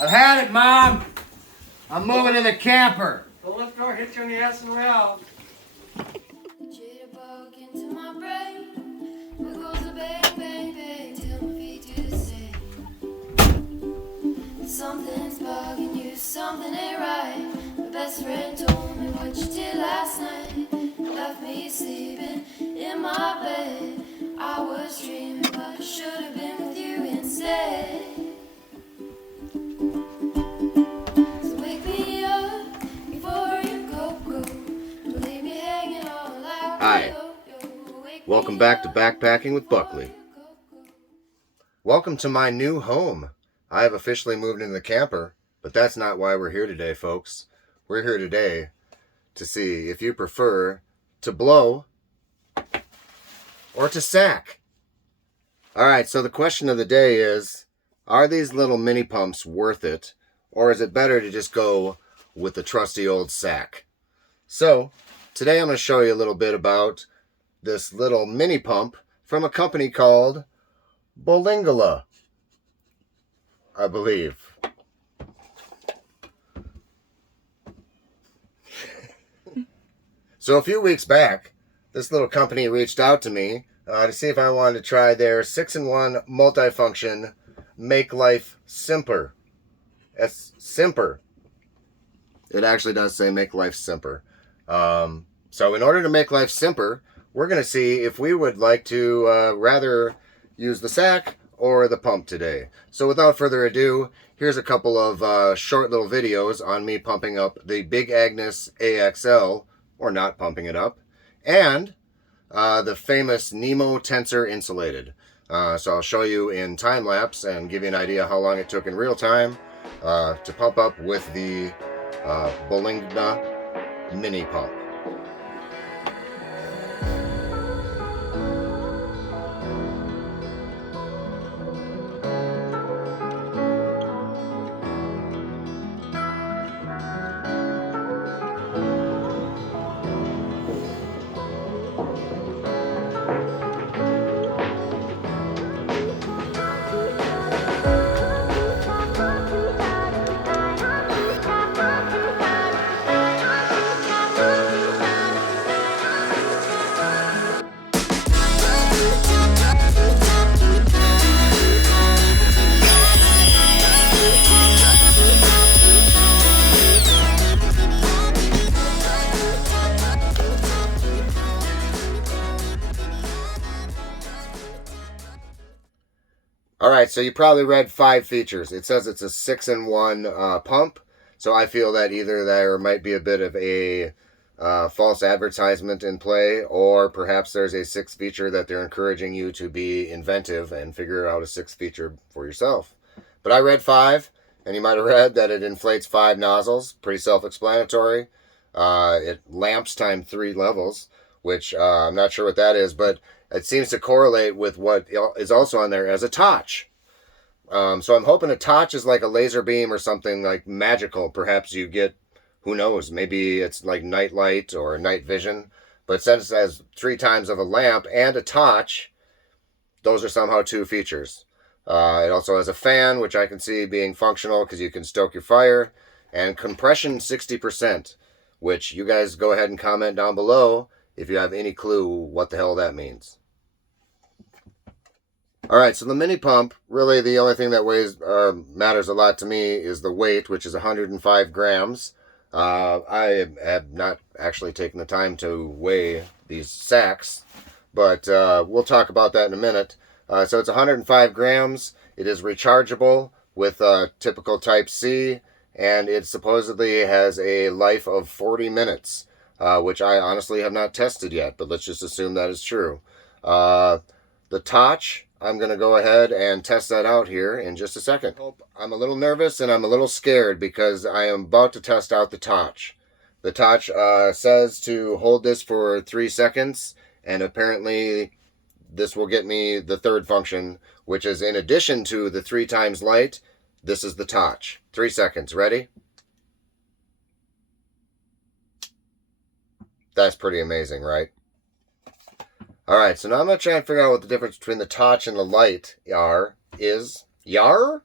I've had it, Mom. I'm moving to the camper. Don't let the door hit you in the ass on the way out. Jitterbug into my brain. There goes a bang, bang, bang till my feet do the same. Something's bugging you, something ain't right. My best friend told me what you did last night. Left me sleeping in my bed. I was dreaming, but I should have been with you instead. So wake me up before you go. Don't leave me hanging on like Hi. Welcome back to Backpacking with Buckley. Welcome to my new home. I have officially moved into the camper, but that's not why we're here today, folks. We're here today to see if you prefer to blow or to sack. Alright, so the question of the day is, are these little mini pumps worth it, or is it better to just go with the trusty old sack? So, today I'm going to show you a little bit about this little mini pump from a company called BOLNGLA, I believe. So a few weeks back, this little company reached out to me to see if I wanted to try their 6-in-1 multifunction Make Life Simpler. That's Simper. It actually does say Make Life Simper. So in order to make life simpler, we're going to see if we would like to rather use the sack or the pump today. So without further ado, here's a couple of short little videos on me pumping up the Big Agnes AXL, or not pumping it up, and the famous Nemo Tensor Insulated. So I'll show you in time lapse and give you an idea how long it took in real time to pump up with the BOLNGLA Mini Pump. Alright, so you probably read 5 features. It says it's a 6-in-1 pump, so I feel that either there might be a bit of a false advertisement in play, or perhaps there's a 6th feature that they're encouraging you to be inventive and figure out a 6th feature for yourself. But I read 5, and you might have read that it inflates 5 nozzles. Pretty self-explanatory. It lamps time 3 levels, which I'm not sure what that is, but it seems to correlate with what is also on there as a touch. So I'm hoping a touch is like a laser beam or something like magical. Perhaps you get, who knows, maybe it's like night light or night vision. But since it has 3 times of a lamp and a touch, those are somehow 2 features. It also has a fan, which I can see being functional because you can stoke your fire. And compression 60%, which you guys go ahead and comment down below if you have any clue what the hell that means. Alright, so the mini pump, really the only thing that weighs matters a lot to me is the weight, which is 105 grams. I have not actually taken the time to weigh these sacks, but we'll talk about that in a minute. So it's 105 grams. It is rechargeable with typical Type-C, and it supposedly has a life of 40 minutes, which I honestly have not tested yet, but let's just assume that is true. The touch, I'm going to go ahead and test that out here in just a second. I'm a little nervous and I'm a little scared because I am about to test out the touch. The touch says to hold this for 3 seconds, and apparently this will get me the 3rd function, which is in addition to the 3 times light, this is the touch. 3 seconds. Ready? That's pretty amazing, right? Alright, so now I'm going to try and figure out what the difference between the touch and the light is. Yar?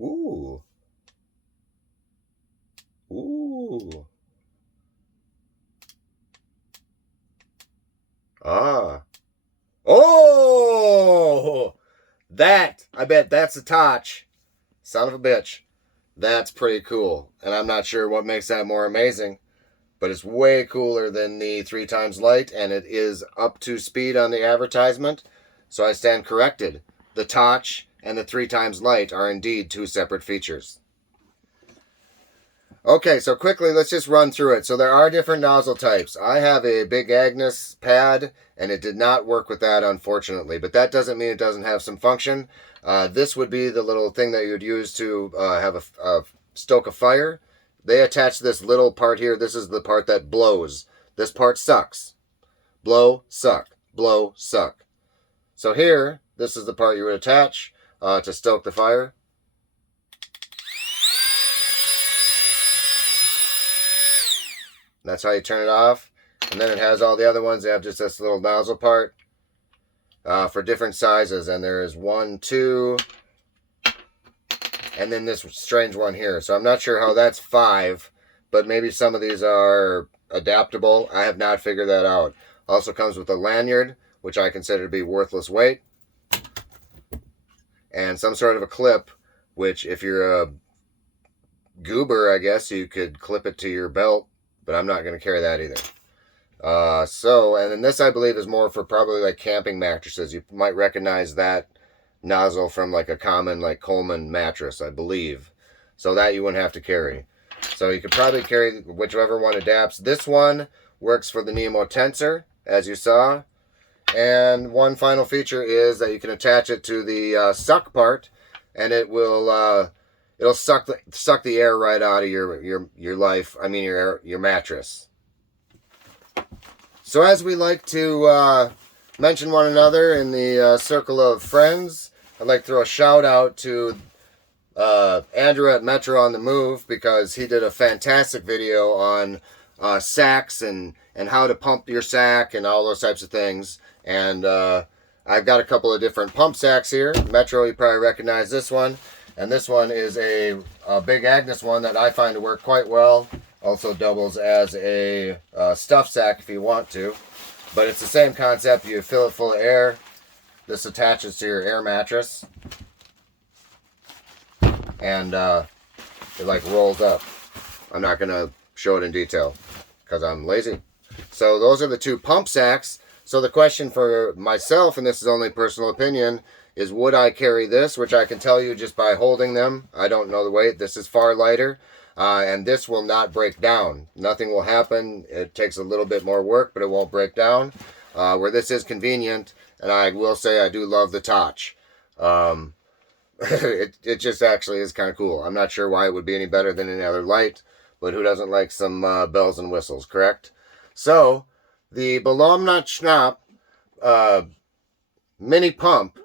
Ooh. Ooh. Ah. Oh! That, I bet that's a touch. Son of a bitch. That's pretty cool. And I'm not sure what makes that more amazing, but it's way cooler than the 3 times light, and it is up to speed on the advertisement. So I stand corrected. The touch and the 3 times light are indeed 2 separate features. Okay, so quickly, let's just run through it. So there are different nozzle types. I have a Big Agnes pad, and it did not work with that, unfortunately. But that doesn't mean it doesn't have some function. This would be the little thing that you would use to have stoke a fire. They attach this little part here. This is the part that blows. This part sucks. Blow, suck. Blow, suck. So here, this is the part you would attach to stoke the fire. That's how you turn it off. And then it has all the other ones. They have just this little nozzle part for different sizes. And there is 1, 2, and then this strange one here. So I'm not sure how that's 5, but maybe some of these are adaptable. I have not figured that out. Also comes with a lanyard, which I consider to be worthless weight. And some sort of a clip, which if you're a goober, I guess, you could clip it to your belt. But I'm not going to carry that either. And then this I believe is more for probably like camping mattresses. You might recognize that nozzle from like a common like Coleman mattress, I believe. So that you wouldn't have to carry. So you could probably carry whichever one adapts. This one works for the Nemo tensor, as you saw. And one final feature is that you can attach it to the suck part, and it will it'll suck the air right out of your life. I mean your mattress. So as we like to mention one another in the circle of friends, I'd like to throw a shout out to Andrew at Metro on the Move, because he did a fantastic video on sacks and how to pump your sack and all those types of things. And I've got a couple of different pump sacks here. Metro, you probably recognize this one. And this one is a Big Agnes one that I find to work quite well. Also doubles as a stuff sack if you want to. But it's the same concept. You fill it full of air. This attaches to your air mattress. And it like rolls up. I'm not going to show it in detail because I'm lazy. So those are the 2 pump sacks. So the question for myself, and this is only personal opinion, is would I carry this, which I can tell you just by holding them. I don't know the weight. This is far lighter, and this will not break down. Nothing will happen. It takes a little bit more work, but it won't break down. Where this is convenient, and I will say I do love the touch. It just actually is kind of cool. I'm not sure why it would be any better than any other light, but who doesn't like some bells and whistles, correct? So, the BOLNGLA Mini Pump,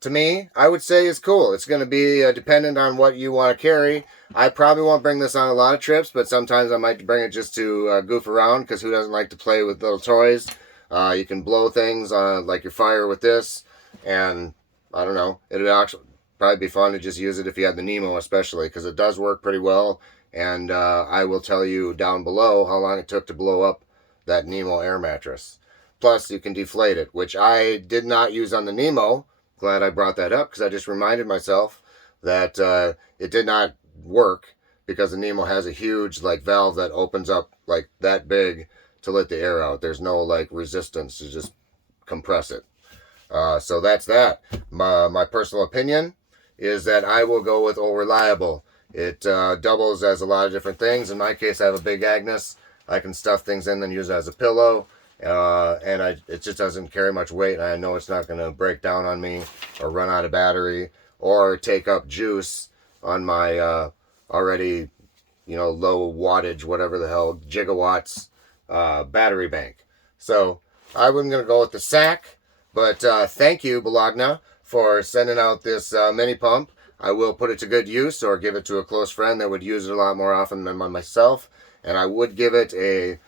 to me, I would say is cool. It's going to be dependent on what you want to carry. I probably won't bring this on a lot of trips, but sometimes I might bring it just to goof around, because who doesn't like to play with little toys? You can blow things like your fire with this, and I don't know, it would actually probably be fun to just use it if you had the Nemo, especially, because it does work pretty well. And I will tell you down below how long it took to blow up that Nemo air mattress. Plus, you can deflate it, which I did not use on the Nemo. Glad I brought that up, because I just reminded myself that it did not work, because the Nemo has a huge like valve that opens up like that big to let the air out. There's no like resistance to just compress it. So that's that. My personal opinion is that I will go with Reliable. It doubles as a lot of different things. In my case, I have a Big Agnes. I can stuff things in and use it as a pillow. It just doesn't carry much weight, and I know it's not going to break down on me or run out of battery or take up juice on my already, low wattage, whatever the hell, gigawatts battery bank. So I'm going to go with the sack, but thank you, BOLNGLA, for sending out this mini pump. I will put it to good use, or give it to a close friend that would use it a lot more often than myself, and I would give it a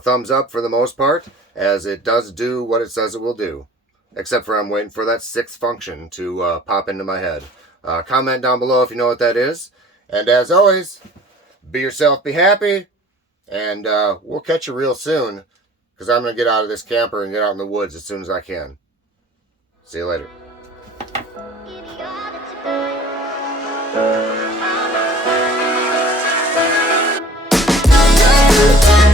thumbs up for the most part, as it does do what it says it will do. Except for I'm waiting for that 6th function to pop into my head. Comment down below if you know what that is. And as always, be yourself, be happy, and we'll catch you real soon, because I'm going to get out of this camper and get out in the woods as soon as I can. See you later. Time